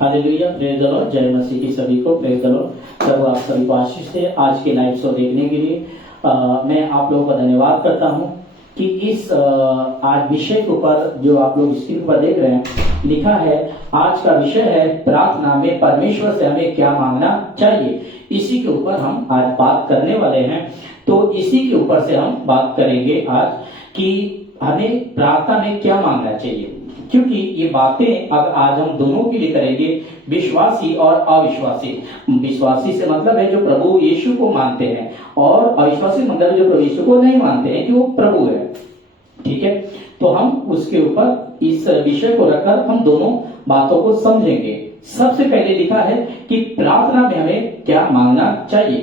Hallelujah, praise the Lord. जय मसीह की सभी को, प्रेज द लॉर्ड। प्रभु आप सभी को आशीष दे। आज के लाइव शो देखने के लिए मैं आप लोगों का धन्यवाद करता हूं कि इस आज विषय के ऊपर जो आप लोग स्क्रीन पर देख रहे हैं लिखा है। आज का विषय है प्रार्थना में परमेश्वर से हमें क्या मांगना चाहिए। इसी के ऊपर हम आज बात करने वाले हैं। तो इसी के ऊपर से हम बात करेंगे आज कि हमें प्रार्थना में क्या मांगना चाहिए, क्योंकि ये बातें अब आज हम दोनों के लिए करेंगे, विश्वासी और अविश्वासी। विश्वासी से मतलब है जो प्रभु यीशु को मानते हैं, और अविश्वासी मतलब है जो प्रभु यीशु को नहीं मानते हैं कि वो प्रभु है। ठीक है, तो हम उसके ऊपर इस विषय को रखकर हम दोनों बातों को समझेंगे। सबसे पहले लिखा है कि प्रार्थना में हमें क्या मांगना चाहिए,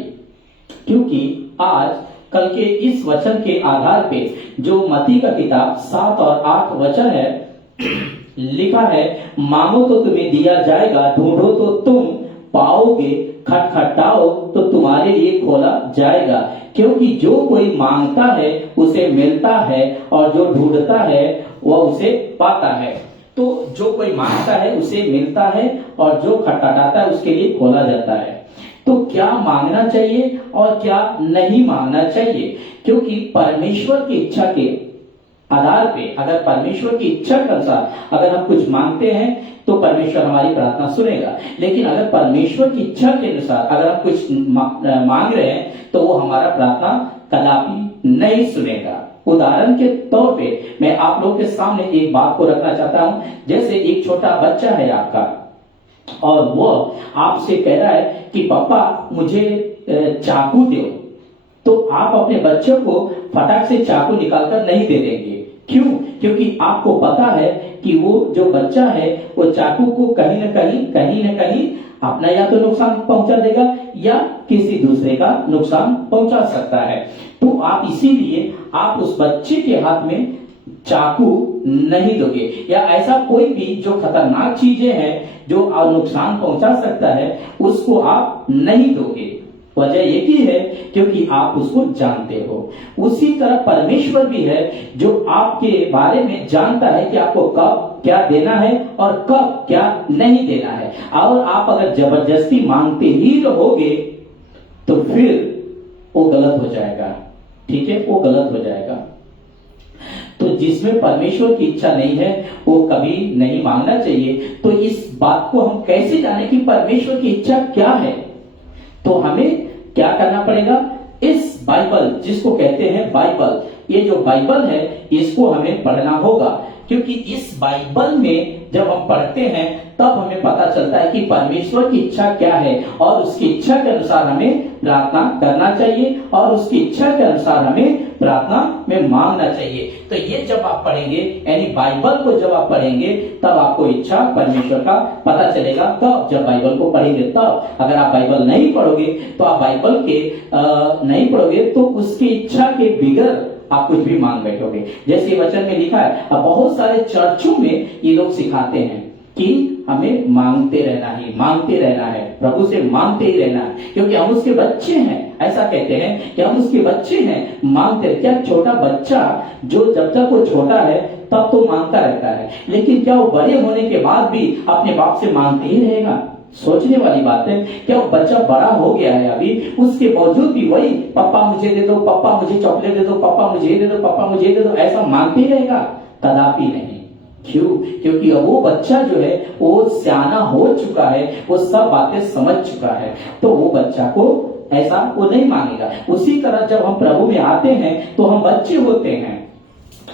क्योंकि आज कल के इस वचन के आधार पे जो मत्ती का किताब 7 और 8 वचन है, लिखा है, मांगो तो तुम्हें दिया जाएगा, ढूंढो तो तुम पाओगे, खटखटाओ तो तुम्हारे लिए खोला जाएगा। क्योंकि जो कोई मांगता है उसे मिलता है, और जो ढूंढता है वह उसे पाता है। तो जो कोई मांगता है उसे मिलता है, और जो खटखटाता है उसके लिए खोला जाता है। तो क्या मांगना चाहिए और क्या नहीं मांगना चाहिए, क्योंकि परमेश्वर की इच्छा के आधार पे, अगर परमेश्वर की इच्छा के अनुसार अगर हम कुछ मांगते हैं तो परमेश्वर हमारी प्रार्थना सुनेगा। लेकिन अगर परमेश्वर की इच्छा के अनुसार अगर हम कुछ मांग रहे हैं तो वो हमारा प्रार्थना कदापि नहीं सुनेगा। उदाहरण के तौर पे मैं आप लोगों के सामने एक बात को रखना चाहता हूं। जैसे एक छोटा बच्चा है आपका, और वो आपसे कह रहा है कि पापा मुझे चाकू दो, तो आप अपने बच्चे को फटाक से चाकू निकालकर नहीं दे देंगे। क्यों? क्योंकि आपको पता है कि वो जो बच्चा है वो चाकू को कहीं न कहीं अपना या तो नुकसान पहुंचा देगा या किसी दूसरे का नुकसान पहुंचा सकता है। तो आप इसीलिए आप उस बच्चे के हाथ में चाकू नहीं दोगे, या ऐसा कोई भी जो खतरनाक चीजें हैं जो नुकसान पहुंचा सकता है उसको आप नहीं दोगे। वजह एक ही है, क्योंकि आप उसको जानते हो। उसी तरह परमेश्वर भी है जो आपके बारे में जानता है कि आपको कब क्या देना है और कब क्या नहीं देना है। और आप अगर जबरदस्ती मांगते ही रहोगे तो फिर वो गलत हो जाएगा। ठीक है, वो गलत हो जाएगा। तो जिसमें परमेश्वर की इच्छा नहीं है वो कभी नहीं मांगना चाहिए। तो इस बात को हम कैसे जाने कि परमेश्वर की इच्छा क्या है? तो हमें क्या करना पड़ेगा? इस बाइबल, जिसको कहते हैं बाइबल, ये जो बाइबल है इसको हमें पढ़ना होगा। क्योंकि इस बाइबल में जब हम पढ़ते हैं तब हमें पता चलता है कि परमेश्वर की इच्छा क्या है, और उसकी इच्छा के अनुसार हमें प्रार्थना करना चाहिए, और उसकी इच्छा के अनुसार हमें प्रार्थना में मांगना चाहिए। तो ये जब आप पढ़ेंगे, यानी बाइबल को जब आप पढ़ेंगे तब आपको इच्छा परमेश्वर का पता चलेगा। तब जब बाइबल को पढ़ेंगे तब। अगर आप बाइबल नहीं पढ़ोगे तो आप बाइबल के नहीं पढ़ोगे तो उसकी इच्छा के बिगैर आप कुछ भी मांग बैठोगे। जैसे वचन में लिखा है, अब बहुत सारे चर्चों में ये लोग सिखाते हैं कि हमें मांगते रहना है, प्रभु से मांगते ही रहना है, क्योंकि हम उसके बच्चे हैं। ऐसा कहते हैं कि हम उसके बच्चे हैं, मांगते। क्या छोटा बच्चा जो जब तक वो छोटा है तब तो मांगता रहता है, लेकिन क्या वो बड़े होने के बाद भी अपने बाप से मांगते ही रहेगा? सोचने वाली बात है। क्या वो बच्चा बड़ा हो गया है अभी, उसके बावजूद भी वही पापा मुझे दे दो, पापा मुझे चॉकलेट दे दो, पापा मुझे दे दो, पापा मुझे दे दो, ऐसा मांगते ही रहेगा? कदापि नहीं। क्यों? क्योंकि वो बच्चा जो है वो सियाना हो चुका है, वो सब बातें समझ चुका है। तो वो बच्चा को ऐसा वो नहीं मांगेगा। उसी तरह जब हम प्रभु में आते हैं तो हम बच्चे होते हैं,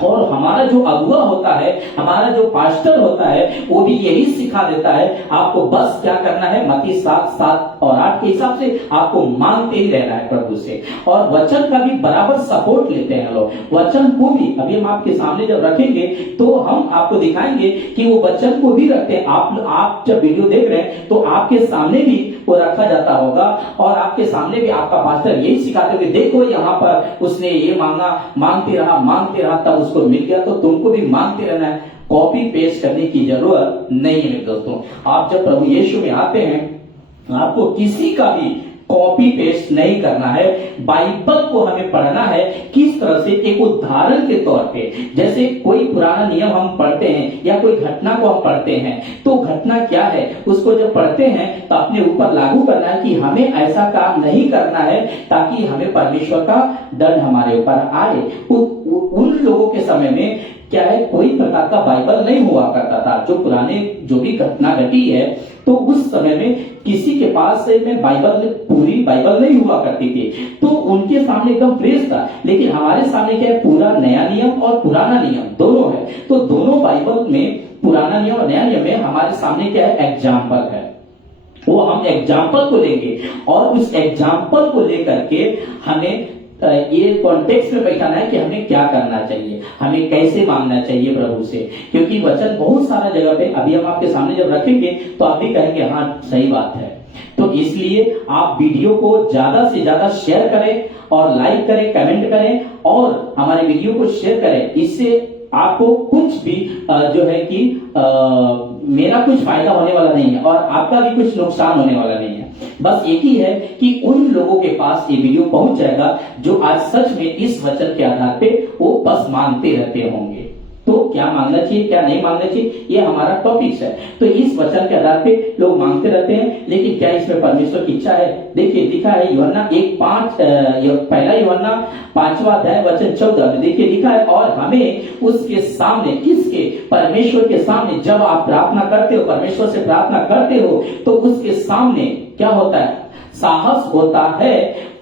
और हमारा जो अगुआ होता है, हमारा जो पास्टर होता है, वो भी यही सिखा देता है आपको बस क्या करना है। मत्ती 7 और 8 के हिसाब से आपको मांगते ही रहना है प्रभु से। और वचन का भी बराबर सपोर्ट लेते हैं लोग। वचन को भी अभी हम आपके सामने जब रखेंगे तो हम आपको दिखाएंगे कि वो वचन को भी रखते हैं। आप जब वीडियो देख रहे हैं तो आपके सामने भी वो रखा जाता होगा, और आपके सामने भी आपका पास्टर यही सिखाते हुए, देखो यहाँ पर उसने ये मांगा, मांगते रहा तब उसको मिल गया, तो तुमको भी मांगते रहना है। कॉपी पेस्ट करने की जरूरत नहीं है दोस्तों। आप जब प्रभु यीशु में आते हैं आपको किसी का भी कॉपी पेस्ट नहीं करना है। बाइबल को हमें पढ़ना है किस तरह से, एक उदाहरण के तौर पे। जैसे कोई पुराना नियम हम पढ़ते हैं या कोई घटना को हम पढ़ते हैं, तो घटना क्या है उसको जब पढ़ते हैं तो अपने ऊपर लागू करना है कि हमें ऐसा काम नहीं करना है ताकि हमें परमेश्वर का दंड हमारे ऊपर आए। उन लोगों के समय में क्या है, कोई प्रकार का बाइबल नहीं हुआ करता था। जो पुराने जो भी घटना घटी है, तो उस समय में किसी के पास में बाइबल, पूरी बाइबल नहीं हुआ करती थी, तो उनके सामने एकदम फ्रेश था। लेकिन हमारे सामने क्या है, पूरा नया नियम और पुराना नियम दोनों है। तो दोनों बाइबल में, पुराना नियम और नया नियम में हमारे सामने क्या है, एग्जाम्पल है। वो हम एग्जाम्पल को लेंगे और उस एग्जाम्पल को लेकर के हमें ये कॉन्टेक्स्ट में बैठाना है कि हमें क्या करना चाहिए, हमें कैसे मांगना चाहिए प्रभु से। क्योंकि वचन बहुत सारा जगह पे अभी हम आपके सामने जब रखेंगे तो आप भी कहेंगे हाँ सही बात है। तो इसलिए आप वीडियो को ज्यादा से ज्यादा शेयर करें और लाइक करें, कमेंट करें और हमारे वीडियो को शेयर करें। इससे आपको कुछ भी जो है कि मेरा कुछ फायदा होने वाला नहीं है और आपका भी कुछ नुकसान होने वाला नहीं है। बस एक ही है कि उन लोगों के पास ये वीडियो पहुंच जाएगा जो आज सच में इस वचन के आधार पे वो बस मांगते रहते होंगे। तो क्या मांगना चाहिए, क्या नहीं मांगना चाहिए, ये हमारा टॉपिक है। तो इस वचन के आधार पे लोग मांगते रहते हैं, लेकिन क्या इसमें परमेश्वर की इच्छा है? देखिए लिखा है यूहन्ना 1:5, पहला यूहन्ना 5वां अध्याय वचन 14 में देखिए लिखा है, और हमें उसके सामने, किसके? परमेश्वर के सामने जब आप प्रार्थना करते हो, परमेश्वर से प्रार्थना करते हो, तो उसके सामने क्या होता है? साहस होता है।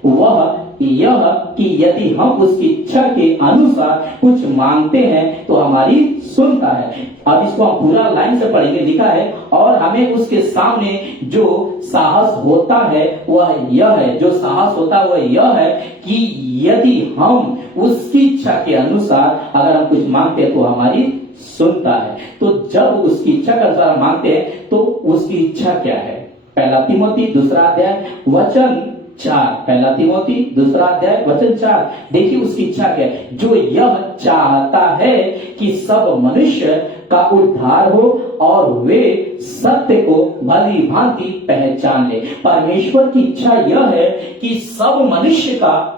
वह यह कि यदि हम उसकी इच्छा के अनुसार कुछ मांगते हैं तो हमारी सुनता है। अब इसको हम पूरा लाइन से पढ़ेंगे। लिखा है, और हमें उसके सामने जो साहस होता है वह यह है, जो साहस होता है वह यह है कि यदि हम उसकी इच्छा के अनुसार अगर हम कुछ मांगते हैं तो हमारी सुनता है। तो जब उसकी इच्छा के अनुसार मांगते हैं तो उसकी इच्छा क्या है? पहला तिमोथी 2 अध्याय वचन 4, पहला तिमोथी 2 अध्याय वचन 4, देखिए उसकी इच्छा क्या है? जो यह चाहता है कि सब मनुष्य का उद्धार हो और वे सत्य को भली भांति पहचान ले। परमेश्वर की इच्छा यह है कि सब मनुष्य का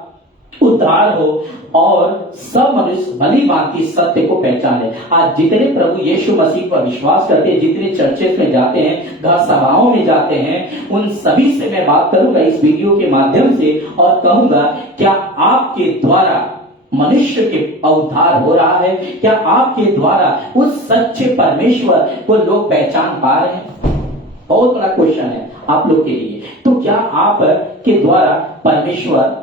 उद्धार हो और सब मनुष्य भली भांति सत्य को पहचाने। आज जितने प्रभु यीशु मसीह पर विश्वास करते हैं, जितने चर्चेस में जाते हैं, घर सभाओं में जाते हैं, उन सभी से मैं बात करूंगा इस वीडियो के माध्यम से और कहूंगा, क्या आपके द्वारा मनुष्य के उद्धार हो रहा है? क्या आपके द्वारा उस सच्चे परमेश्वर को लोग पहचान पा रहे हैं? बहुत बड़ा क्वेश्चन है आप लोग के लिए। तो क्या आप के द्वारा परमेश्वर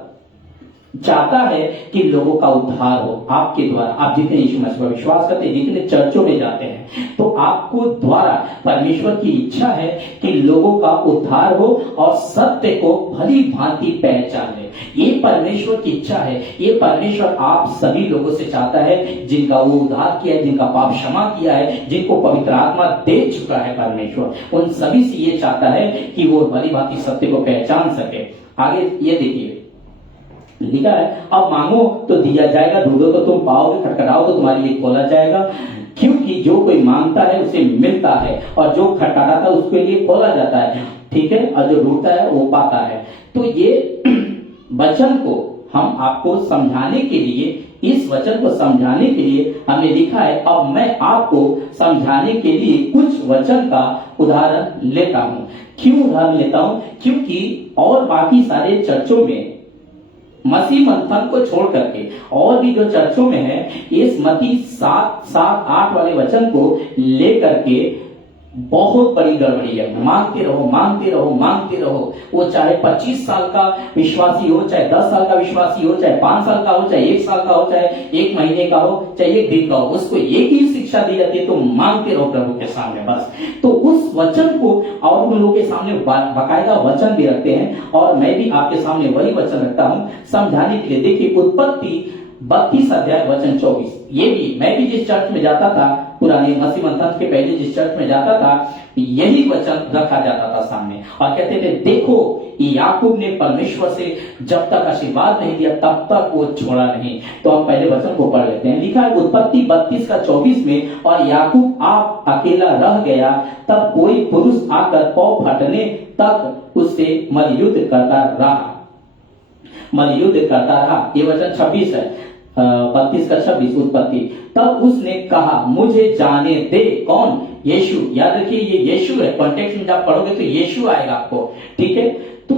चाहता है कि लोगों का उद्धार हो आपके द्वारा? आप जितने यीशु मसीह पर विश्वास करते हैं, जितने चर्चों में जाते हैं, तो आपको द्वारा परमेश्वर की इच्छा है कि लोगों का उद्धार हो और सत्य को भली भांति पहचान ले। ये परमेश्वर की इच्छा है। ये परमेश्वर आप सभी लोगों से चाहता है जिनका वो उद्धार किया है, जिनका पाप क्षमा किया है, जिनको पवित्र आत्मा दे चुका है परमेश्वर, उन सभी से ये चाहता है कि वो भली भांति सत्य को पहचान सके। आगे ये देखिए लिखा है, अब मांगो तो दिया जाएगा, ढूंढो तो तुम पाओगे, खटखटाओ तो तुम्हारे लिए खोला जाएगा। क्योंकि जो कोई मांगता है उसे मिलता है और जो खटखटाता है उसके लिए खोला जाता है। ठीक है, और जो ढूंढता है वो पाता है। तो ये वचन को हम आपको समझाने के लिए, इस वचन को समझाने के लिए हमने लिखा है। अब मैं आपको समझाने के लिए कुछ वचन का उदाहरण लेता हूं। क्यों उदाहरण लेता हूं? क्योंकि और बाकी सारे चर्चों में मसीह मंथन को छोड़ करके और भी जो चर्चों में है, इस मती 7:7-8 वाले वचन को लेकर के बहुत बड़ी गड़बड़ी है। मांगते रहो, मांगते रहो, मांगते रहो। वो चाहे 25 साल का विश्वासी हो, चाहे 10 साल का विश्वासी हो, चाहे 5 साल का हो, चाहे 1 साल का हो, चाहे 1 महीने का हो, चाहे 1 दिन का हो, उसको एक ही शिक्षा दी जाती है, तो मांगते रहो प्रभु के सामने बस। तो उस वचन को और उन लोगों के सामने बाकायदा वचन भी रखते हैं और मैं भी आपके सामने वही वचन रखता हूं समझाने के लिए। देखिए उत्पत्ति 32 अध्याय वचन 24। ये भी मैं भी जिस चर्च में जाता था, पुराने मसीह मंथन के पहले जिस चर्च में जाता था, यही वचन रखा जाता था सामने और कहते थे, देखो याकूब ने परमेश्वर से जब तक आशीर्वाद नहीं दिया तब तक वो छोड़ा नहीं। तो हम पहले वचन को पढ़ लेते हैं। लिखा है उत्पत्ति 32:24 में, और याकूब आप अकेला रह गया, तब कोई पुरुष आकर पौ फटने तक उससे मलयुद्ध करता रहा, मलयुद्ध करता रहा। ये वचन 26 है, 32 का 26 उत्पत्ति। तब उसने कहा मुझे जाने दे। कौन? यीशु। याद रखिए ये यीशु है, कॉन्टेक्स्ट में जब पढ़ोगे तो यीशु आएगा आपको, ठीक है। तो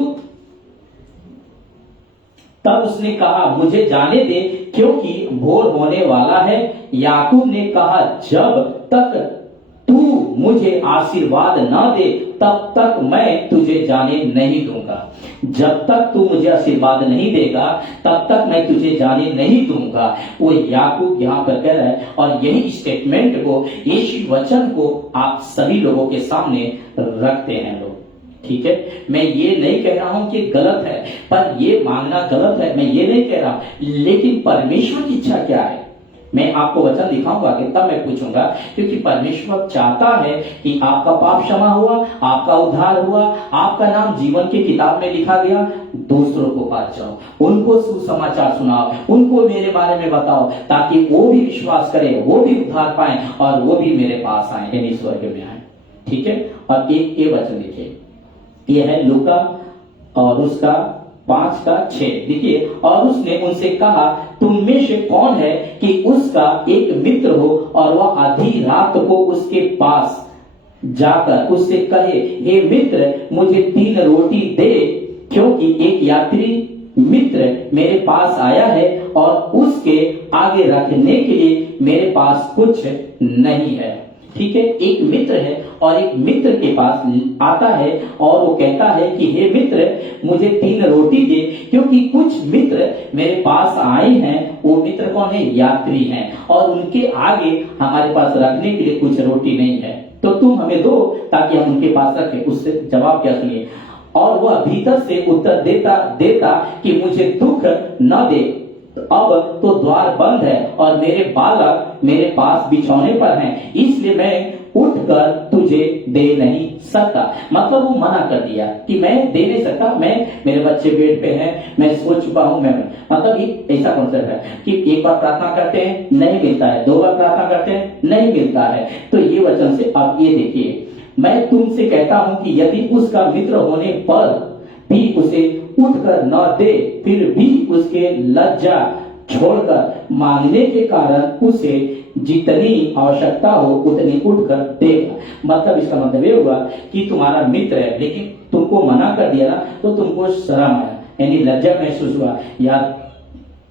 तब उसने कहा मुझे जाने दे, क्योंकि भोर होने वाला है। याकूब ने कहा जब तक तू मुझे आशीर्वाद न दे तब तक मैं तुझे जाने नहीं दूंगा। जब तक तू मुझे आशीर्वाद नहीं देगा तब तक मैं तुझे जाने नहीं दूंगा। वो याकूब यहां पर कह रहा है, और यही स्टेटमेंट को, यीशु वचन को आप सभी लोगों के सामने रखते हैं लोग, ठीक है। मैं ये नहीं कह रहा हूं कि गलत है, पर ये मांगना गलत है, मैं ये नहीं कह रहा, लेकिन परमेश्वर की इच्छा क्या है मैं आपको वचन दिखाऊंगा कि तब मैं पूछूंगा, क्योंकि परमेश्वर चाहता है कि आपका पाप क्षमा हुआ, आपका उद्धार हुआ, आपका नाम जीवन की किताब में लिखा गया। दूसरों को पास जाओ, उनको सुसमाचार सुनाओ, उनको मेरे बारे में बताओ, ताकि वो भी विश्वास करें, वो भी उद्धार पाए और वो भी मेरे पास आए, यानी स्वर्ग में आए, ठीक है। और एक ये वचन देखिए, यह है लूका और उसका 5 का 6। देखिए, और उसने उनसे कहा तुम में से कौन है कि उसका एक मित्र हो और वह आधी रात को उसके पास जाकर उससे कहे हे मित्र मुझे 3 रोटी दे, क्योंकि एक यात्री मित्र मेरे पास आया है और उसके आगे रखने के लिए मेरे पास कुछ नहीं है, ठीक है। एक मित्र है और एक मित्र के पास आता है और वो कहता है कि हे मित्र मुझे 3 रोटी दे, क्योंकि कुछ मित्र मेरे पास आए हैं। वो मित्र कौन है? यात्री हैं, और उनके आगे हमारे पास रखने के लिए कुछ रोटी नहीं है, तो तुम हमें दो ताकि हम उनके पास रखें। उससे जवाब क्या सुनिए, और वह भीतर से उत्तर देता कि मुझे दुख न दे, अब तो द्वार बंद है और मेरे बालक मेरे पास बिछौने पर हैं, इसलिए मैं उठकर तुझे दे नहीं सकता। मतलब वो मना कर दिया कि मैं दे नहीं सकता, मैं मेरे बच्चे बेड पे हैं, मैं सो चुका हूं, मैं मतलब एक ऐसा कॉन्सेप्ट है कि एक बार प्रार्थना करते हैं नहीं मिलता है, 2 बार प्रार्थना करते हैं नहीं मिलता है। तो ये वचन से आप ये देखिए, मैं तुमसे कहता हूं कि यदि उसका मित्र होने पर भी उसे उठकर न दे, फिर भी उसके लज्जा छोड़कर मांगने के कारण उसे जितनी आवश्यकता हो उतनी उठकर देगा। मतलब इसका मतलब ये होगा कि तुम्हारा मित्र है लेकिन तुमको मना कर दिया ना, तो तुमको शर्म आया, यानी लज्जा महसूस हुआ, यार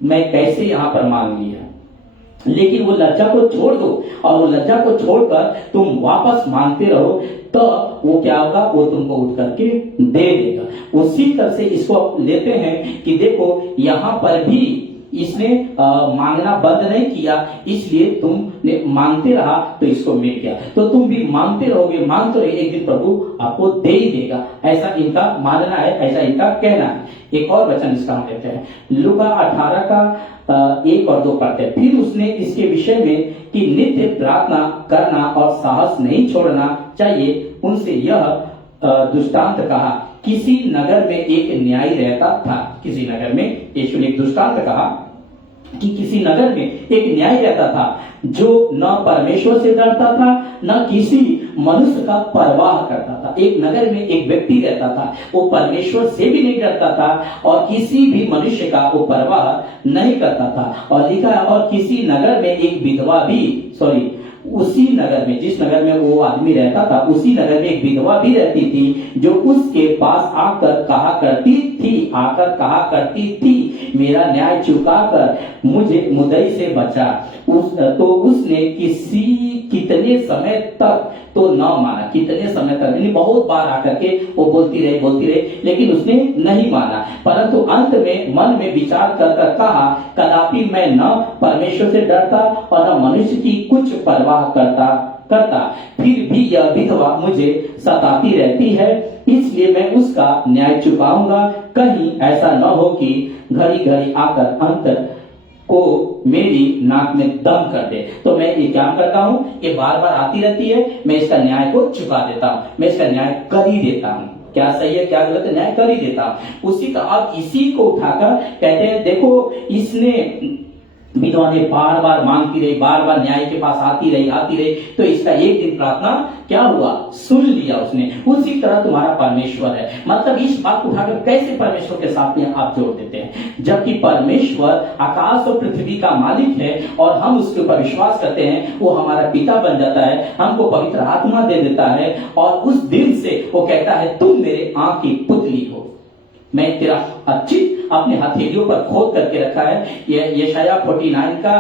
मैं कैसे यहाँ पर मांग लिया। लेकिन वो लज्जा को छोड़ दो, और वो लज्जा को छोड़कर तुम वापस मांगते रहो, तो वो क्या होगा, वो तुमको उठ करके दे देगा। उसी तरह से इसको लेते हैं कि देखो यहाँ पर भी इसने मांगना बंद नहीं किया, इसलिए तुमने मांगते रहा तो इसको मिल गया। तो तुम भी मांगते रहोगे, मांगते रहोगे, एक दिन प्रभु आपको दे ही देगा, ऐसा इनका मानना है, ऐसा इनका कहना है। एक और वचन इसका हम लेते हैं, लूका 18 का 1 और 2 पढ़ते हैं। फिर उसने इसके विषय में कि नित्य प्रार्थना करना और साहस नहीं छोड़ना चाहिए उनसे यह दृष्टांत कहा। किसी नगर में एक न्यायी रहता था। किसी नगर में यीशु ने एक दृष्टांत कहा कि किसी नगर में एक न्यायी रहता था जो न परमेश्वर से डरता था न किसी मनुष्य का परवाह करता था। एक नगर में एक व्यक्ति रहता था, वो परमेश्वर से भी नहीं डरता था और किसी भी मनुष्य का वो परवाह नहीं करता था। और लिखा है, और किसी नगर में एक विधवा भी, उसी नगर में, जिस नगर में वो आदमी रहता था, उसी नगर में एक विधवा भी रहती थी, जो उसके पास आकर कहा करती थी मेरा न्याय चुकाकर मुझे मुद्दई से बचा। तो उसने कितने समय तक तो न माना, कितने समय तक, यानी बहुत बार आकर के वो बोलती रही, लेकिन उसने नहीं माना। परंतु अंत में मन में विचार कर कहा, कदापि मैं न परमेश्वर से डरता और न मनुष्य की कुछ परवाह करता, फिर भी यह विधवा मुझे सताती रहती है, इसलिए मैं उसका न्याय चुकाऊंगा। कहीं ऐसा न हो कि घड़ी घड़ी आकर अंत को मेरी नाक में दम कर दे। तो मैं ये क्या करता हूँ, ये बार बार आती रहती है, मैं इसका न्याय को चुका देता हूँ, मैं इसका न्याय कर ही देता हूँ। क्या सही है क्या गलत है, न्याय कर ही देता हूँ। उसी का अब इसी को उठाकर कहते हैं, देखो इसने विधवा ने बार बार मांगती रही, बार बार न्याय के पास आती रही, तो इसका एक दिन प्रार्थना क्या हुआ, सुन लिया उसने। उसी तरह तुम्हारा परमेश्वर है। मतलब इस बात को उठाकर कैसे परमेश्वर के साथ में आप जोड़ देते हैं, जबकि परमेश्वर आकाश और पृथ्वी का मालिक है और हम उसके ऊपर विश्वास करते हैं, वो हमारा पिता बन जाता है, हमको पवित्र आत्मा दे देता है और उस दिन से वो कहता है तुम मेरे आंख की पुतली हो, मैं तेरा अच्छी अपने हथेलियों पर खोद करके रखा है। ये यशायाह 49 का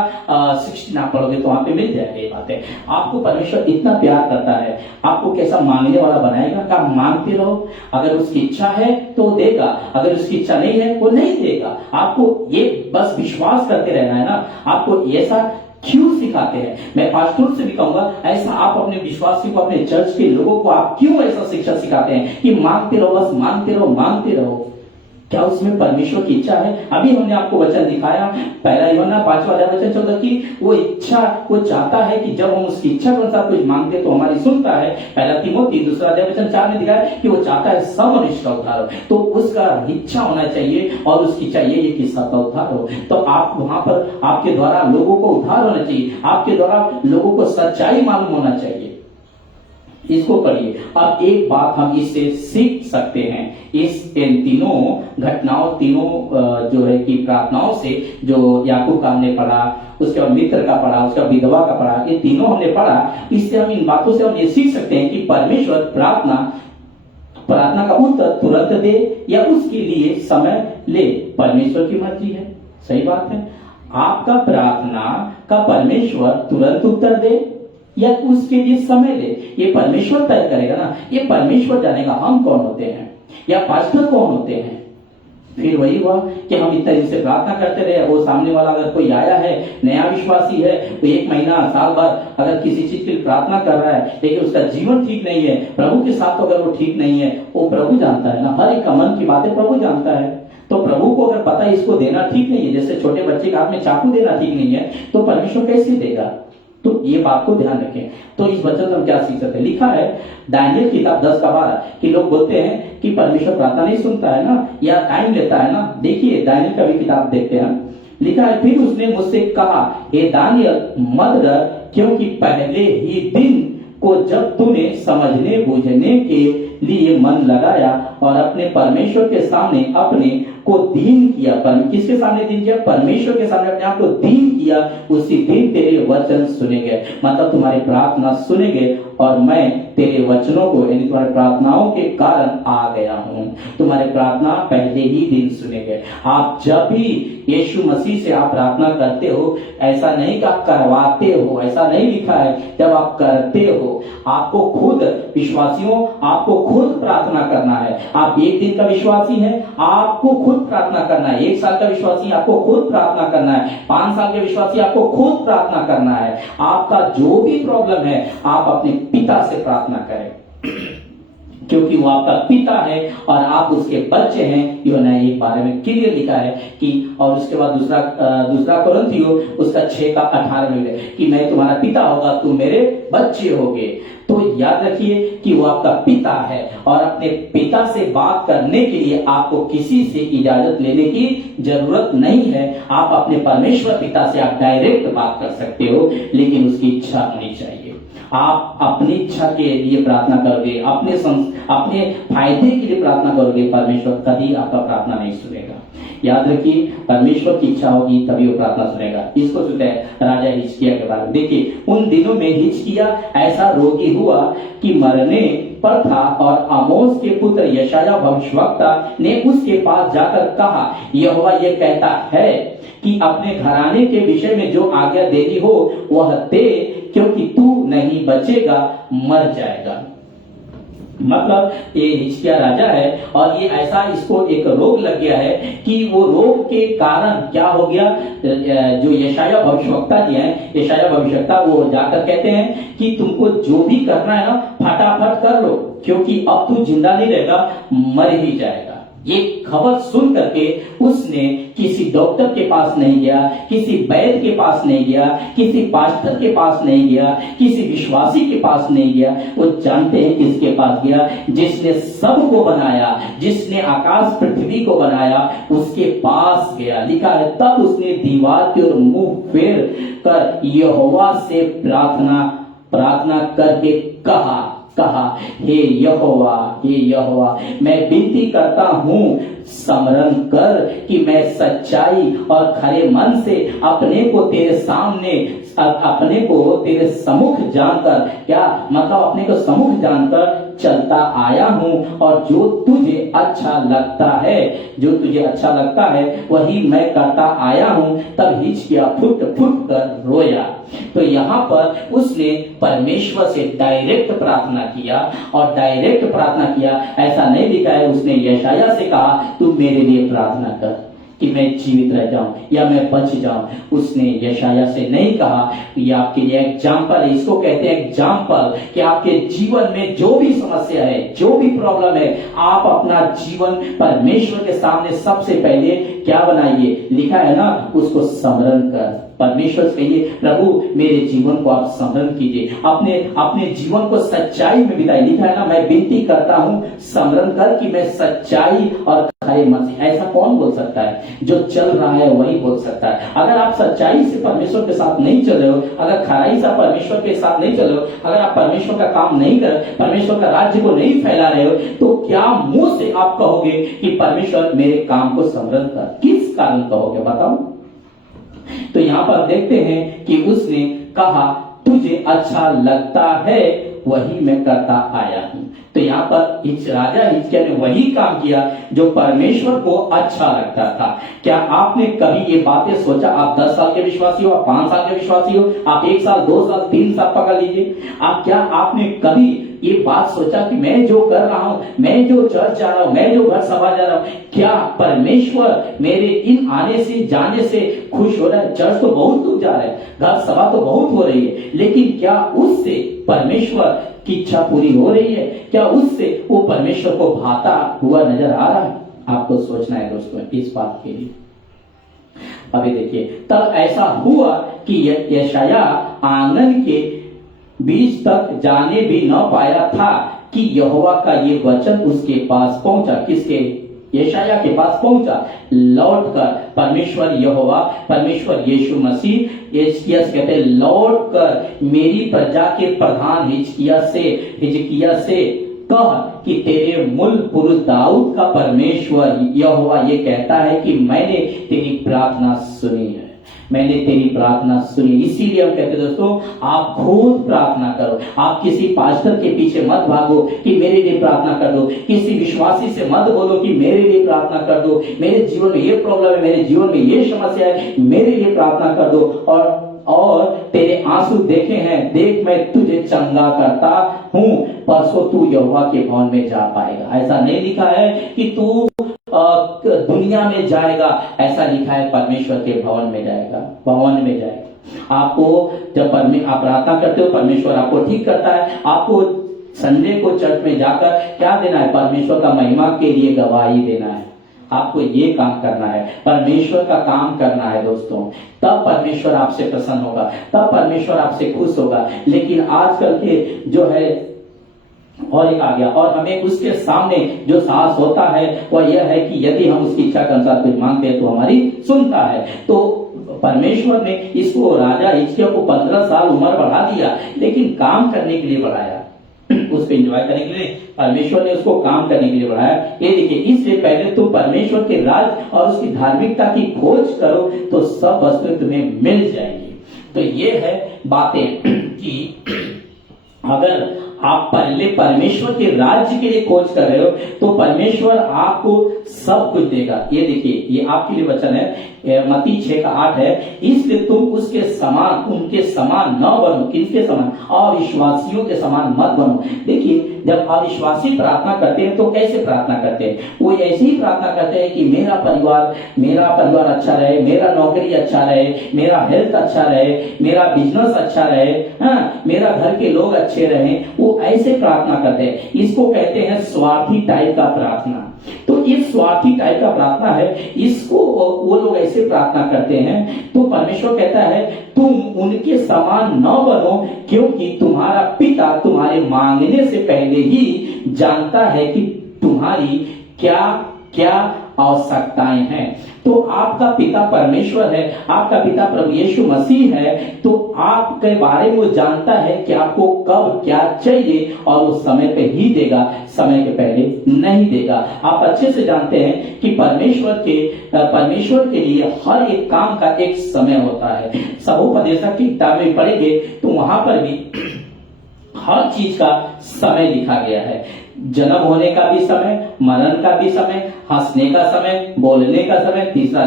16 आप पढ़ोगे तो वहां पे मिल जाएगा ये बातें। आपको परमेश्वर इतना प्यार करता है, आपको कैसा मांगने वाला बनाएगा का मांगते रहो। अगर उसकी इच्छा है तो देगा, अगर उसकी इच्छा नहीं है वो नहीं देगा। आपको ये बस विश्वास करते रहना है ना। आपको ऐसा क्यों सिखाते हैं, मैं पास्टर से भी कहूंगा, ऐसा आप अपने विश्वासी को, अपने चर्च के लोगों को आप क्यों ऐसा शिक्षा सिखाते हैं कि मांगते रहो, बस मांगते रहो, मांगते रहो। क्या उसमें परमेश्वर की इच्छा है? अभी हमने आपको वचन दिखाया, पहला यूहन्ना 5वां अध्याय वचन 14 की वो इच्छा, वो चाहता है कि जब हम उसकी इच्छा के अनुसार कुछ मांगते तो हमारी सुनता है। पहला तीमुथी 2 अध्याय वचन 4 में दिखाया कि वो चाहता है सब मनुष्य का उद्धार हो। तो उसका इच्छा होना चाहिए और उसकी इच्छा ये कि सबका उद्धार हो। तो आप वहां पर आपके द्वारा लोगों को उद्धार होना चाहिए, आपके द्वारा लोगों को सच्चाई मालूम होना चाहिए। इसको पढ़िए। अब एक बात हम इससे सीख सकते हैं, इन तीनों घटनाओं, तीनों जो है कि प्रार्थनाओं से, जो याकूब का हमने पढ़ा, उसके बाद मित्र का पढ़ा, उसका विधवा का पढ़ा, ये तीनों हमने पढ़ा। इससे हम, इन बातों से हम ये सीख सकते हैं कि परमेश्वर प्रार्थना का उत्तर तुरंत दे या उसके लिए समय ले, परमेश्वर की मर्जी है। सही बात है। आपका प्रार्थना का परमेश्वर तुरंत उत्तर दे या उसके लिए समय ले, ये परमेश्वर तय करेगा ना। ये परमेश्वर जानेगा हम कौन होते हैं या पास्टर कौन होते हैं। फिर वही हुआ कि हम इतना दिन से प्रार्थना करते रहे, वो सामने वाला अगर कोई आया है, नया विश्वासी है, तो 1 महीना, साल भर अगर किसी चीज के लिए प्रार्थना कर रहा है, लेकिन उसका जीवन ठीक नहीं है, प्रभु के साथ तो अगर वो ठीक नहीं है, वो प्रभु जानता है ना, हर एक मन की बातें प्रभु जानता है। तो प्रभु को अगर पता है इसको देना ठीक नहीं है, जैसे छोटे बच्चे के हाथ में चाकू देना ठीक नहीं है, तो परमेश्वर कैसे देगा? तो ये बात को ध्यान रखें। तो इस वचन से हम क्या सीख सकते हैं? लिखा है दानियल किताब 10 का 12 कि लोग बोलते हैं कि परमेश्वर प्रार्थना नहीं सुनता है ना, या टाइम लेता है ना। देखिए दानियल का भी किताब देखते हैं। लिखा है, फिर उसने मुझसे कहा, हे दानियल मत डर, क्योंकि पहले ही दिन को जब तूने समझने बूझने के लिए मन लगाया और अपने परमेश्वर के सामने अपने को दीन किया, किसके सामने दीन किया? परमेश्वर के सामने अपने आप को दीन किया, उसी दिन तेरे वचन सुने गए। मतलब तुम्हारी प्रार्थना सुने गए और मैं तेरे वचनों को, यानी तुम्हारे प्रार्थनाओं के कारण आ गया हूं। तुम्हारे प्रार्थना पहले ही दिन सुने गए। आप जब भी यीशु मसीह से आप प्रार्थना करते हो, ऐसा नहीं कि आप करवाते हो, ऐसा नहीं लिखा है। जब आप करते हो, आपको खुद विश्वासियों, आपको खुद प्रार्थना करना है। आप 1 दिन का विश्वासी हैं, आपको खुद प्रार्थना करना है। 1 साल का विश्वासी, आपको खुद प्रार्थना करना है। 5 साल के विश्वासी, आपको खुद प्रार्थना करना है। आपका जो भी प्रॉब्लम है, आप अपने पिता से प्रार्थना करें, क्योंकि वो आपका पिता है और आप उसके बच्चे हैं। यूहन्ना एक बारे में क्लियर लिखा है कि, और उसके बाद दूसरा कोरिन्थियों उसका 6 का 18 में कि मैं तुम्हारा पिता होगा, तुम मेरे बच्चे होगे। तो याद रखिए कि वो आपका पिता है और अपने पिता से बात करने के लिए आपको किसी से इजाजत लेने की जरूरत नहीं है। आप अपने परमेश्वर पिता से आप डायरेक्ट बात कर सकते हो, लेकिन उसकी इच्छा होनी चाहिए। आप अपनी इच्छा के लिए प्रार्थना करोगे, अपने फायदे के लिए प्रार्थना करोगे, परमेश्वर कभी आपका प्रार्थना नहीं सुनेगा। याद रखिए, परमेश्वर की इच्छा होगी तभी वो प्रार्थना सुनेगा। इसको सुनते हैं राजा हिजकिय्याह के बारे में। देखिए, उन दिनों में हिजकिय्याह ऐसा रोगी हुआ कि मरने पर था और आमोस के पुत्र यशायाह भविष्यवक्ता ने उसके पास जाकर कहा, यहोवा ये कहता है कि अपने घराने के विषय में जो आज्ञा देनी हो वह दे, क्योंकि तू नहीं बचेगा, मर जाएगा। मतलब ये हिजकिय्याह राजा है और ये ऐसा, इसको एक रोग लग गया है कि वो रोग के कारण क्या हो गया, जो यशायाह भविष्यवक्ता जी हैं, यशायाह भविष्यवक्ता वो जाकर कहते हैं कि तुमको जो भी करना है ना, फटाफट कर लो, क्योंकि अब तू जिंदा नहीं रहेगा, मर ही जाएगा। ये खबर सुन करके उसने किसी डॉक्टर के पास नहीं गया, किसी वैद्य के पास नहीं गया, किसी पास्टर के पास नहीं गया, किसी विश्वासी के पास नहीं गया। वो जानते हैं किसके पास गया? जिसने सबको बनाया, जिसने आकाश पृथ्वी को बनाया, उसके पास गया। लिखा है तब उसने दीवार की ओर मुंह फेर कर यहोवा से प्रार्थना करके कहा, हे यहोवा, मैं विनती करता हूं, स्मरण कर कि मैं सच्चाई और खरे मन से अपने को तेरे सम्मुख जानकर, क्या मतलब अपने को सम्मुख जानकर चलता आया हूं, और जो तुझे अच्छा लगता है वही मैं करता आया हूं। तब हिचकिया फुट कर रोया। तो यहाँ पर उसने परमेश्वर से डायरेक्ट प्रार्थना किया, और डायरेक्ट प्रार्थना किया। ऐसा नहीं लिखा है उसने यशायाह से कहा तू मेरे लिए प्रार्थना कर कि मैं जीवित रह जाऊं या मैं बच जाऊं। उसने यशायाह से नहीं कहा। ये आपके लिए एग्जाम्पल है, इसको कहते हैं एग्जाम्पल, कि आपके जीवन में जो भी समस्या है, जो भी प्रॉब्लम है, आप अपना जीवन परमेश्वर के सामने सबसे पहले क्या बनाइए? लिखा है ना, उसको स्मरण कर। परमेश्वर से कहिए प्रभु मेरे जीवन को आप स्मरण कीजिए, अपने जीवन को सच्चाई में बिताइए। लिखा है ना, मैं विनती करता हूं स्मरण कर कि मैं सच्चाई और खरे मन से। ऐसा कौन बोल सकता है? जो चल रहा है वही बोल सकता है। अगर आप सच्चाई से परमेश्वर के साथ नहीं चल रहे हो, अगर खराई से परमेश्वर के साथ नहीं चल रहे हो, अगर आप परमेश्वर का काम नहीं कर, परमेश्वर का राज्य को नहीं फैला रहे हो, तो क्या मुंह से आप कहोगे कि परमेश्वर मेरे काम को स्मरण कर? किस कारण कहोगे बताओ? तो यहाँ पर देखते हैं कि उसने कहा तुझे अच्छा लगता है वही मैं करता आया हूं। तो यहाँ पर राजा हिजकिय्याह ने वही काम किया जो परमेश्वर को अच्छा लगता था। क्या आपने कभी ये बातें सोचा? आप 10 साल के विश्वासी हो, आप 5 साल के विश्वासी हो, आप 1 साल 2 साल 3 साल पकड़ लीजिए, आपने कभी ये बात सोचा कि मैं जो कर रहा हूं, मैं जो चर्च जा रहा हूं, मैं जो घर सभा जा रहा हूं, क्या परमेश्वर मेरे इन आने से जाने से खुश हो रहा है? चर्च तो बहुत लोग जा रहे हैं, घर सभा तो बहुत हो रही है, लेकिन क्या उससे परमेश्वर की इच्छा पूरी हो रही है? क्या उससे वो परमेश्वर को भाता हुआ नजर आ रहा है? आपको सोचना है दोस्तों इस बात के लिए। अभी देखिए, तब ऐसा हुआ कि यशायाह आंगन के बीच तक जाने भी न पाया था कि यहोवा का ये वचन उसके पास पहुंचा। किसके? यशायाह के पास पहुंचा। लौटकर परमेश्वर यीशु मसीह हिजकिय्याह से कहते लौट कर मेरी प्रजा के प्रधान हिजकिय्याह से कह कि तेरे मूल पुरुष दाऊद का परमेश्वर यहोवा ये कहता है कि मैंने तेरी प्रार्थना सुनी है, मैंने तेरी प्रार्थना सुनी। इसीलिए हम कहते हैं दोस्तों, आप खुद प्रार्थना करो। आप किसी पास्टर के पीछे मत भागो कि मेरे लिए प्रार्थना कर दो, किसी विश्वासी से मत बोलो कि मेरे लिए प्रार्थना कर दो, मेरे जीवन में ये प्रॉब्लम है, मेरे जीवन में ये समस्या है, मेरे लिए प्रार्थना कर दो। और तेरे आंसू देखे हैं, देख मैं तुझे चंगा करता हूं, परसों तू यहोवा के भवन में जा पाएगा। ऐसा नहीं लिखा है कि तू दुनिया में जाएगा, ऐसा लिखा है परमेश्वर के भवन में जाएगा। आपको जब आप प्रार्थना करते हो, परमेश्वर आपको ठीक करता है। आपको संडे को चर्च में जाकर क्या देना है? परमेश्वर का महिमा के लिए गवाही देना है। आपको ये काम करना है, परमेश्वर का काम करना है दोस्तों, तब परमेश्वर आपसे प्रसन्न होगा, तब परमेश्वर आपसे खुश होगा। लेकिन आजकल के जो है और एक आ गया, और हमें उसके सामने जो साहस होता है वह यह है कि यदि हम उसकी इच्छा के अनुसार कुछ मांगते हैं तो हमारी सुनता है। तो परमेश्वर ने इसको राजा हिजकिय्याह को 15 साल उम्र बढ़ा दिया, लेकिन काम करने के लिए बढ़ाया, उसको एंजॉय करने के लिए परमेश्वर ने उसको काम करने के लिए बढ़ाया। ये देखिए, इससे पहले तुम परमेश्वर के राज और उसकी धार्मिकता की खोज करो तो सब वस्तुएं तुम्हें मिल जाएंगी। तो ये है बातें कि अगर आप पहले परमेश्वर के राज्य के लिए खोज कर रहे हो तो परमेश्वर आपको सब कुछ देगा। ये देखिए, ये आपके लिए वचन है, मत्ती 6:8 है, इसलिए तुम उनके समान न बनो। किसके समान? अविश्वासियों के समान मत बनो। देखिए, जब अविश्वासी प्रार्थना करते हैं तो ऐसे प्रार्थना करते हैं, वो ऐसे ही प्रार्थना करते हैं कि मेरा परिवार अच्छा रहे, मेरा नौकरी अच्छा रहे, मेरा हेल्थ अच्छा रहे, मेरा बिजनेस अच्छा रहे, मेरा घर के लोग अच्छे रहें। वो ऐसे प्रार्थना करते हैं, इसको कहते हैं स्वार्थी टाइप का प्रार्थना। तो ये स्वार्थी टाइप का प्रार्थना है, इसको वो लोग ऐसे प्रार्थना करते हैं। तो परमेश्वर कहता है तुम उनके समान न बनो, क्योंकि तुम्हारा पिता तुम्हारे मांगने से पहले ही जानता है कि तुम्हारी क्या क्या आवश्यकताएं हैं। तो आपका पिता परमेश्वर है, आपका पिता प्रभु यीशु मसीह है, तो आपके बारे में वो जानता है कि आपको कब क्या चाहिए, और वो समय पे ही देगा, समय के पहले नहीं देगा। आप अच्छे से जानते हैं कि परमेश्वर के लिए हर एक काम का एक समय होता है। सभोपदेशक की किताब में पढ़ेंगे तो वहां पर भी हर चीज का समय लिखा गया है। जन्म होने का भी समय, मरण का भी समय, हंसने का समय, बोलने का समय, तीसरा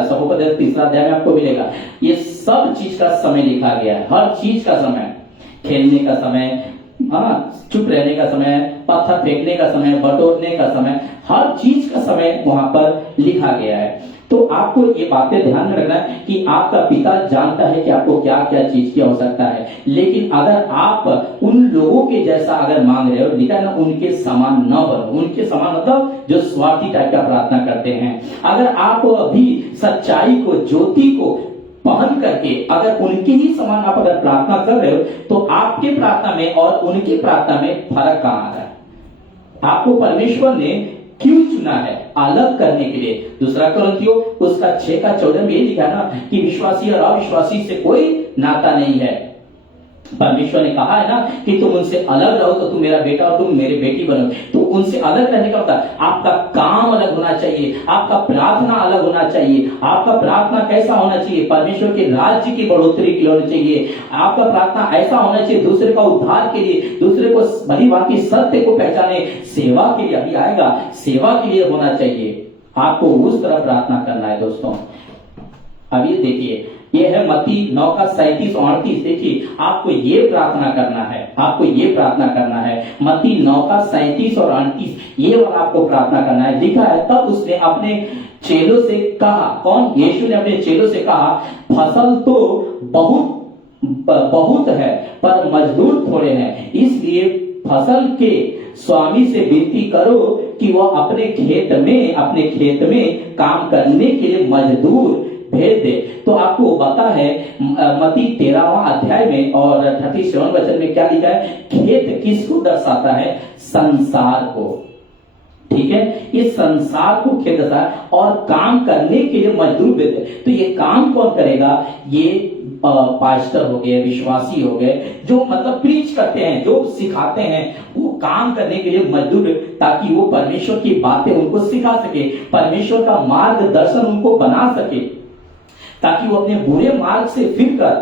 अध्याय में आपको मिलेगा। ये सब चीज का समय लिखा गया है, हर चीज का समय, खेलने का समय, चुप रहने का समय, पत्थर फेंकने का समय, बटोरने का समय, हर चीज का समय वहां पर लिखा गया है। तो आपको ये बातें ध्यान में रखना है कि आपका पिता जानता है कि आपको क्या क्या चीज की आवश्यकता है। लेकिन अगर आप उन लोगों के जैसा अगर मांग रहे हो, लिखा है ना, उनके समान न बनो। उनके समान मतलब जो स्वार्थी टाइप का प्रार्थना करते हैं। अगर आप अभी सच्चाई को, ज्योति को पहन करके अगर उनके ही समान आप अगर प्रार्थना कर रहे हो, तो आपके प्रार्थना में और उनकी प्रार्थना में फर्क कहां आ रहा है? आपको परमेश्वर ने क्यों चुना है? अलग करने के लिए। दूसरा कुरिन्थियों उसका 6:14 में यही लिखा है ना कि विश्वासी और अविश्वासी से कोई नाता नहीं है। परमेश्वर ने कहा है ना कि तुम उनसे अलग रहो तो तुम मेरा बेटा और तुम मेरे बेटी बनो। तो उनसे अलग रहने का मतलब आपका काम अलग होना चाहिए, आपका प्रार्थना अलग होना चाहिए। आपका प्रार्थना कैसा होना चाहिए? परमेश्वर के राज्य की बढ़ोतरी के लिए होना चाहिए। आपका प्रार्थना ऐसा होना चाहिए दूसरे का उद्धार के लिए, दूसरे को भली भांति सत्य को पहचाने, सेवा के लिए, अभी आएगा, सेवा के लिए होना चाहिए। आपको उस तरह प्रार्थना करना है दोस्तों। अब ये देखिए, ये है मत्ती 9:37 और 38। देखिए आपको ये प्रार्थना करना है, आपको ये प्रार्थना करना है। मत्ती 9:37 और 38 ये वाला आपको प्रार्थना करना है। लिखा है तब उसने अपने चेलों से कहा, कौन? यीशु ने अपने चेलों से कहा, फसल तो बहुत है पर मजदूर थोड़े हैं, इसलिए फसल के स्वामी से विनती करो कि वह अपने खेत में काम करने के लिए मजदूर भेज दे। तो आपको पता है मत्ती 13वां अध्याय में और 37 वचन में क्या लिखा है? खेत किसको दर्शाता है? संसार को। ठीक है, इस संसार को खेत दर्शाता है और काम करने के लिए मजदूर भेज दे। तो ये काम कौन करेगा? ये पास्टर हो गए, विश्वासी हो गए, जो मतलब प्रीच करते हैं, जो सिखाते हैं, वो काम करने के लिए मजदूर, ताकि वो परमेश्वर की बातें उनको सिखा सके, परमेश्वर का मार्गदर्शन उनको बना सके, ताकि वो अपने बुरे मार्ग से फिरकर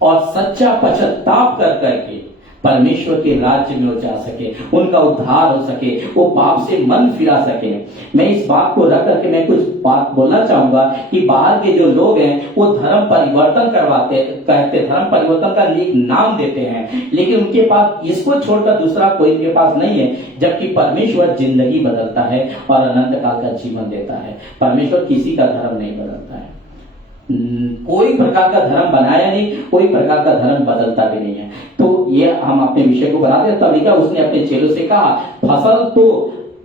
और सच्चा पश्चाताप कर करके परमेश्वर के राज्य में वो जा सके, उनका उद्धार हो सके, वो पाप से मन फिरा सके। मैं इस बात को रख करके मैं कुछ बात बोलना चाहूंगा कि बाहर के जो लोग हैं वो धर्म परिवर्तन कहते धर्म परिवर्तन का नाम देते हैं, लेकिन उनके पास इसको छोड़कर दूसरा कोई उनके पास नहीं है। जबकि परमेश्वर जिंदगी बदलता है और अनंत काल का जीवन देता है। परमेश्वर किसी का धर्म नहीं बदलता है, कोई प्रकार का धर्म बनाया नहीं, कोई प्रकार का धर्म बदलता भी नहीं है। तो ये हम अपने विषय को बढ़ाते हैं। तब लिखा उसने अपने चेलों से कहा, फसल तो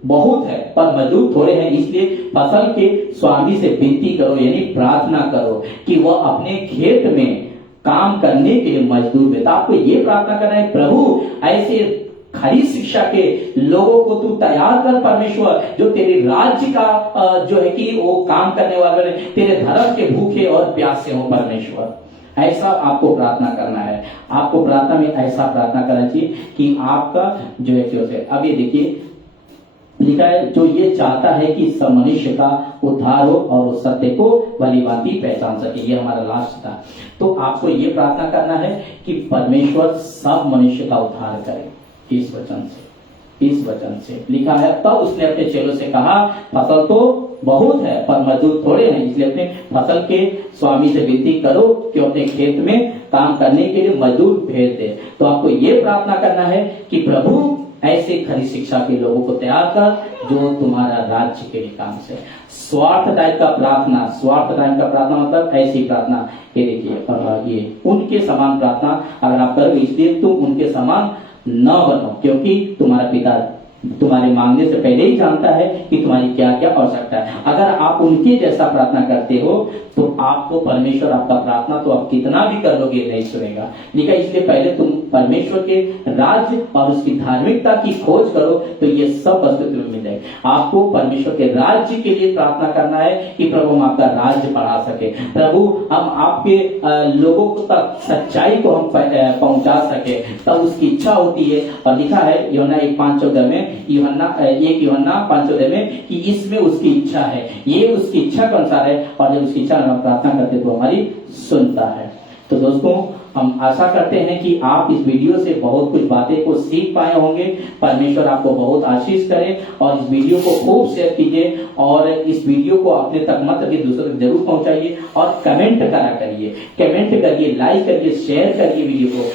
बहुत है पर मजदूर थोड़े हैं, इसलिए फसल के स्वामी से विनती करो, यानी प्रार्थना करो कि वह अपने खेत में काम करने के लिए मजदूर भेजे। आपको ये प्रार्थना करना है, प्रभु ऐसे खरी शिक्षा के लोगों को तू तैयार कर परमेश्वर, जो तेरे राज्य का जो है कि वो काम करने वाले, तेरे धर्म के भूखे और प्यासे हो परमेश्वर। ऐसा आपको प्रार्थना करना है। आपको प्रार्थना में ऐसा प्रार्थना करना चाहिए कि आपका जो है, अब ये देखिए लिखा है, जो ये चाहता है कि सब मनुष्य का उद्धार हो और उस सत्य को भली भांति पहचान सके। ये हमारा लास्ट था। तो आपको ये प्रार्थना करना है कि परमेश्वर सब मनुष्य का उद्धार करे। इस वचन से लिखा है, तब उसने अपने चेलों से कहा, फसल तो बहुत है पर मजदूर थोड़े हैं, इसलिए अपने फसल के स्वामी से विनती करो कि अपने खेत में काम करने के लिए मजदूर भेज दे। तो आपको ये प्रार्थना करना है कि प्रभु ऐसे खरी शिक्षा के लोगों को तैयार कर जो तुम्हारा राज्य के लिए काम से। स्वार्थ टाइप का प्रार्थना मतलब ऐसी प्रार्थना, ये देखिए ये उनके समान प्रार्थना अगर आप करो, इसलिए तुम उनके समान न बनो, क्योंकि तुम्हारा पिता तुम्हारे मांगने से पहले ही जानता है कि तुम्हारी क्या क्या आवश्यकता है। अगर आप उनके जैसा प्रार्थना करते हो तो आपको परमेश्वर आपका प्रार्थना तो आप कितना भी कर लोगे नहीं सुनेगा। लिखा इसलिए पहले तुम परमेश्वर के राज्य और उसकी धार्मिकता की खोज करो तो ये सब वस्तु तुम्हें मिल जाएगी। आपको परमेश्वर के राज्य के लिए प्रार्थना करना है कि प्रभु हम आपका राज्य बढ़ा सके, प्रभु हम आपके लोगों को तक सच्चाई को हम पहुंचा सके, तब उसकी इच्छा होती है। और लिखा है यूहन्ना 1:5-14 में, यूहन्ना 5:14 में कि इसमें उसकी इच्छा है, ये उसकी इच्छा के अनुसार है, और जब उसकी इच्छा हम प्रार्थना करते तो हमारी सुनता है। तो दोस्तों हम आशा करते हैं कि आप इस वीडियो से बहुत कुछ बातें को सीख पाए होंगे। परमेश्वर आपको बहुत आशीष करे और इस वीडियो को खूब शेयर कीजिए और इस वीडियो को अपने तक मत रखिए, दूसरों तक जरूर पहुंचाइए और कमेंट करा करिए, कमेंट करिए, लाइक करिए, शेयर करिए वीडियो को,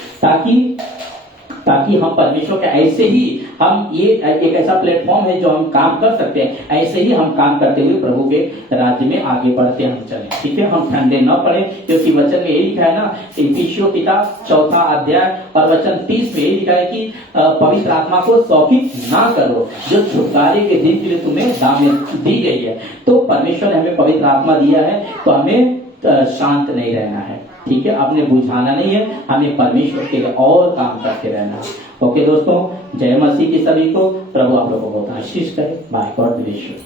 ताकि हम परमेश्वर के ऐसे ही हम ये एक ऐसा प्लेटफॉर्म है जो हम काम कर सकते हैं, ऐसे ही हम काम करते हुए प्रभु के राज्य में आगे बढ़ते हम चले। ठीक है, हम ठंडे न पड़े, क्योंकि वचन में यही लिखा है ना, इफिसियों किताब 4 अध्याय और वचन 30 में यही लिखा है कि पवित्र आत्मा को शौकित ना करो जो छुटकारे के दिन के लिए तुम्हें दान दी गई है। तो परमेश्वर ने हमें पवित्र आत्मा दिया है तो हमें शांत नहीं रहना है। ठीक है, आपने बुझाना नहीं है, हमें परमेश्वर के लिए और काम करते रहना है। ओके दोस्तों, जय मसीह की सभी को, प्रभु आप लोगों को बहुत आशीष करे। Bye, God bless you.